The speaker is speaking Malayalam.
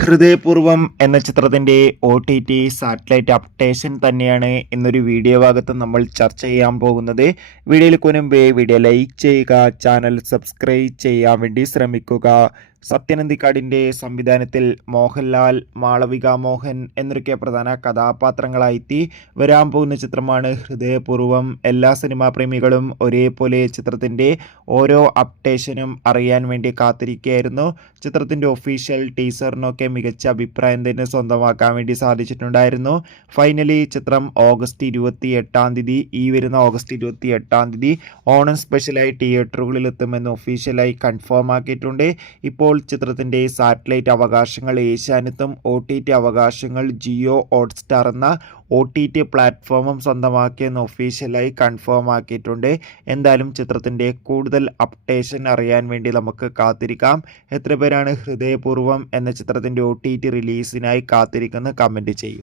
ഹൃദയപൂർവ്വം എന്ന ചിത്രത്തിൻ്റെ OTT സാറ്റലൈറ്റ് അപ്ഡേഷൻ തന്നെയാണ് ഇന്നൊരു വീഡിയോ ഭാഗത്ത് നമ്മൾ ചർച്ച ചെയ്യാൻ പോകുന്നത്. വീഡിയോയിൽ മുൻപേ വീഡിയോ ലൈക്ക് ചെയ്യുക, ചാനൽ സബ്സ്ക്രൈബ് ചെയ്യാൻ വേണ്ടി ശ്രമിക്കുക. സത്യനന്ദിക്കാടിൻ്റെ സംവിധാനത്തിൽ മോഹൻലാൽ, മാളവിക മോഹൻ എന്നൊക്കെ പ്രധാന കഥാപാത്രങ്ങളായി വരാൻ പോകുന്ന ചിത്രമാണ് ഹൃദയപൂർവ്വം. എല്ലാ സിനിമാ പ്രേമികളും ഒരേപോലെ ചിത്രത്തിൻ്റെ ഓരോ അപ്ഡേഷനും അറിയാൻ വേണ്ടി കാത്തിരിക്കുകയായിരുന്നു. ചിത്രത്തിൻ്റെ ഒഫീഷ്യൽ ടീസറിനൊക്കെ മികച്ച അഭിപ്രായം തന്നെ സ്വന്തമാക്കാൻ വേണ്ടി സാധിച്ചിട്ടുണ്ടായിരുന്നു. ഫൈനലി ചിത്രം ഓഗസ്റ്റ് 28 ഈ വരുന്ന ഓഗസ്റ്റ് 28 ഓണം സ്പെഷ്യലായി തിയേറ്ററുകളിൽ എത്തുമെന്ന് ഒഫീഷ്യലായി കൺഫേം ആക്കിയിട്ടുണ്ട്. ഇപ്പോൾ ചിത്രത്തിൻ്റെ സാറ്റലൈറ്റ് അവകാശങ്ങൾ ഏഷ്യാനെറ്റും OTT അവകാശങ്ങൾ ജിയോ ഹോട്ട്സ്റ്റാർ എന്ന OTT പ്ലാറ്റ്ഫോമും സ്വന്തമാക്കിയെന്ന് ഒഫീഷ്യലായി കൺഫേം ആക്കിയിട്ടുണ്ട്. എന്തായാലും ചിത്രത്തിൻ്റെ കൂടുതൽ അപ്ഡേഷൻ അറിയാൻ വേണ്ടി നമുക്ക് കാത്തിരിക്കാം. എത്ര പേരാണ് ഹൃദയപൂർവ്വം എന്ന ചിത്രത്തിൻ്റെ OTT റിലീസിനായി കാത്തിരിക്കുന്നത്? കമൻറ്റ് ചെയ്യും.